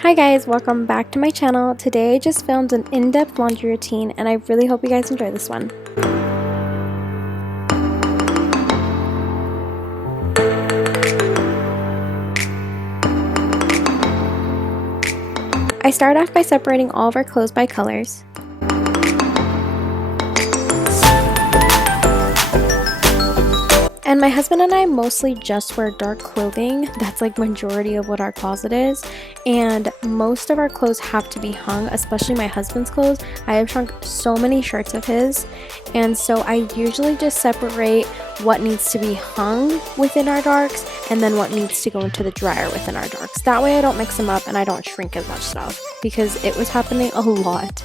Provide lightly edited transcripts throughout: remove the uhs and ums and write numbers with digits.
Hi guys, welcome back to my channel. Today I just filmed an in-depth laundry routine and I really hope you guys enjoy this one. I start off by separating all of our clothes by colors. And my husband and I mostly just wear dark clothing. That's like majority of what our closet is. And most of our clothes have to be hung, especially my husband's clothes. I have shrunk so many shirts of his. And so I usually just separate what needs to be hung within our darks and then what needs to go into the dryer within our darks. That way I don't mix them up and I don't shrink as much stuff because it was happening a lot.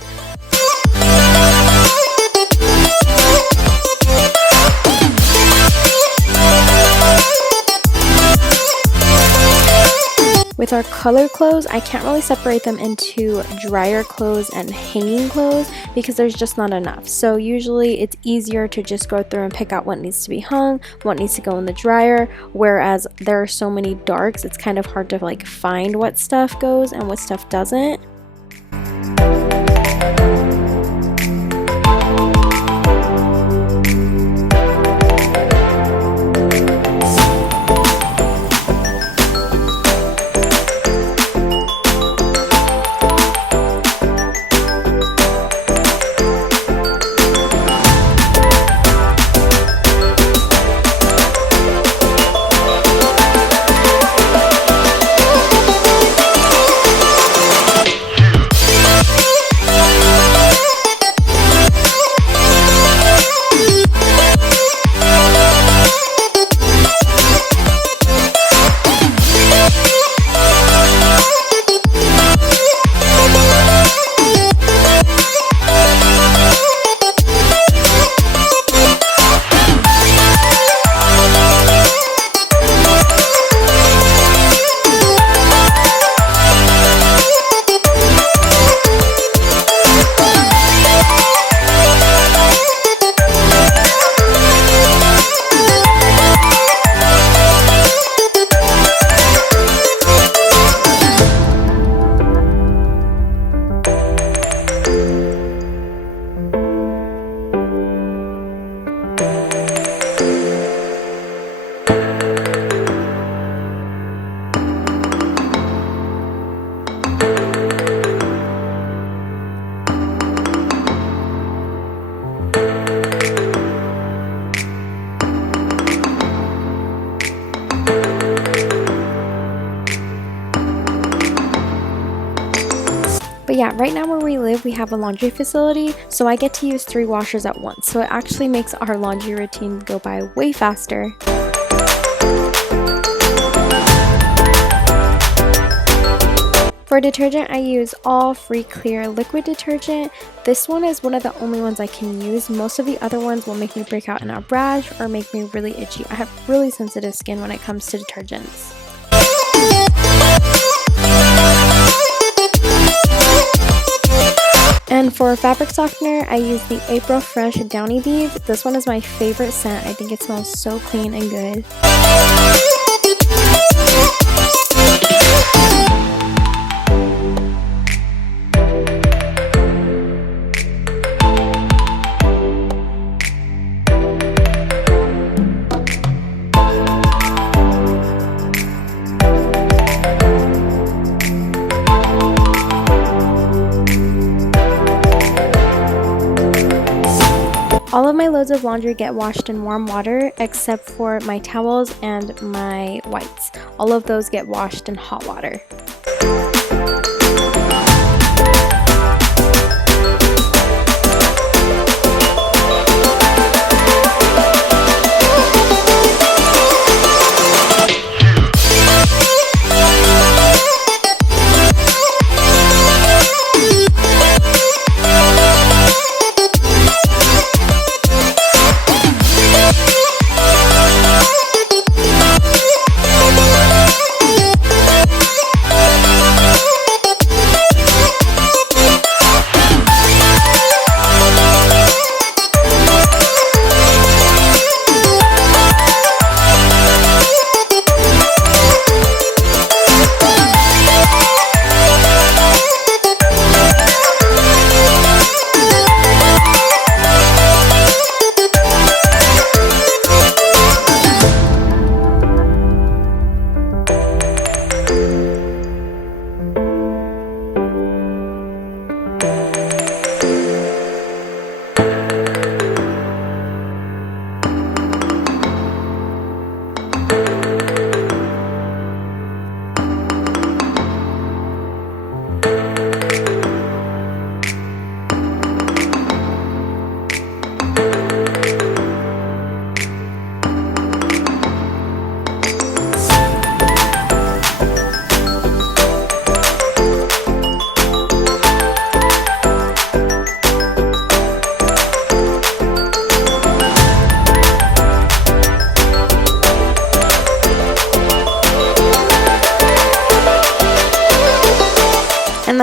With our color clothes, I can't really separate them into dryer clothes and hanging clothes because there's just not enough. So usually it's easier to just go through and pick out what needs to be hung, what needs to go in the dryer, whereas there are so many darks, it's kind of hard to like find what stuff goes and what stuff doesn't. But yeah, right now where we live, we have a laundry facility, so I get to use 3 washers at once. So it actually makes our laundry routine go by way faster. For detergent, I use all free clear liquid detergent. This one is one of the only ones I can use. Most of the other ones will make me break out in a rash or make me really itchy. I have really sensitive skin when it comes to detergents. And for fabric softener, I use the April Fresh Downy Beads. This one is my favorite scent. I think it smells so clean and good. All of my loads of laundry get washed in warm water except for my towels and my whites. All of those get washed in hot water.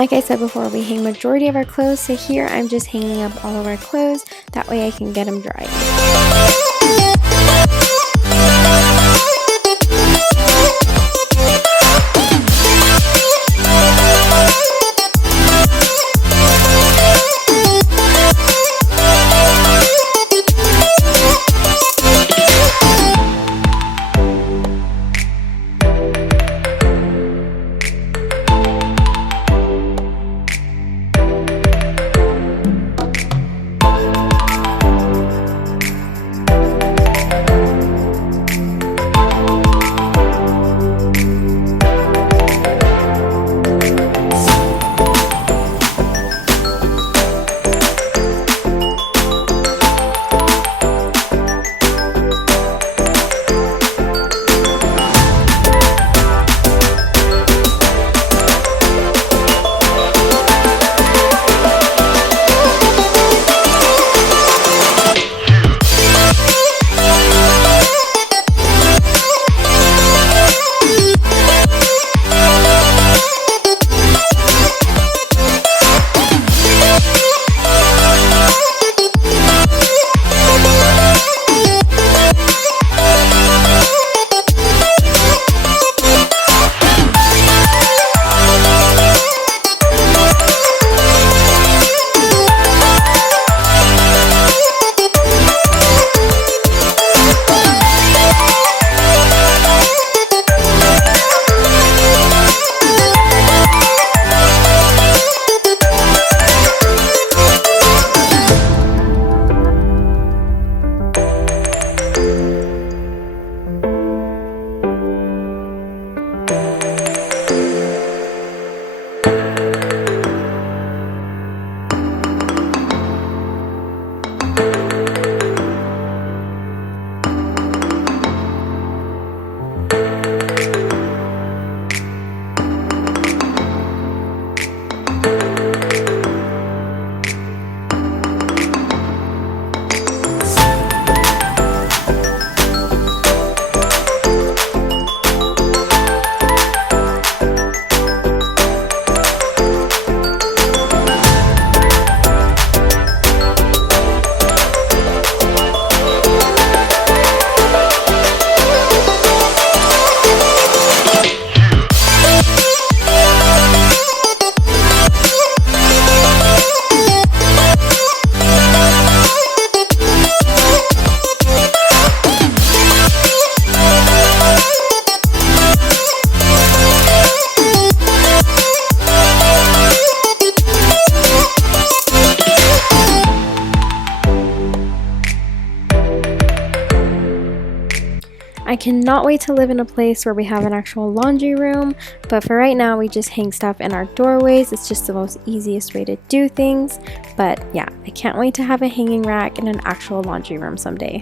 like I said before, we hang majority of our clothes, so here I'm just hanging up all of our clothes, that way I can get them dry. I cannot wait to live in a place where we have an actual laundry room, but for right now we just hang stuff in our doorways. It's just the most easiest way to do things. But yeah, I can't wait to have a hanging rack in an actual laundry room someday.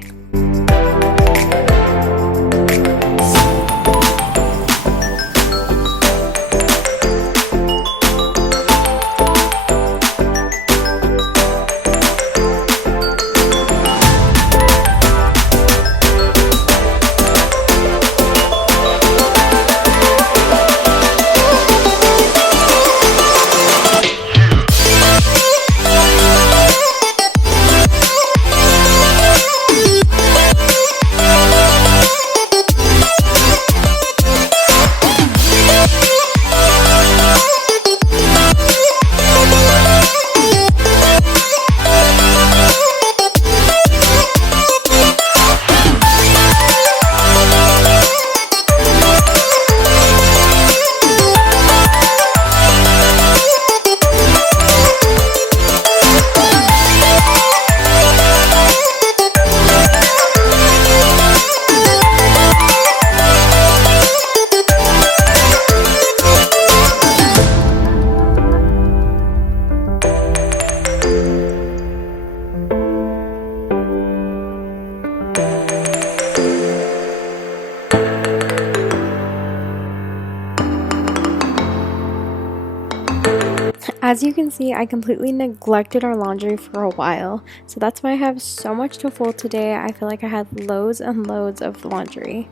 As you can see, I completely neglected our laundry for a while, so that's why I have so much to fold today. I feel like I had loads and loads of laundry.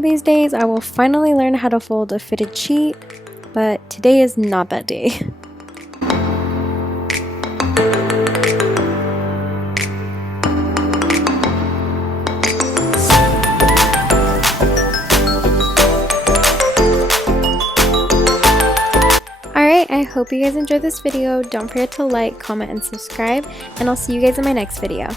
of these days I will finally learn how to fold a fitted sheet, but today is not that day. Alright, I hope you guys enjoyed this video. Don't forget to like, comment, and subscribe, and I'll see you guys in my next video.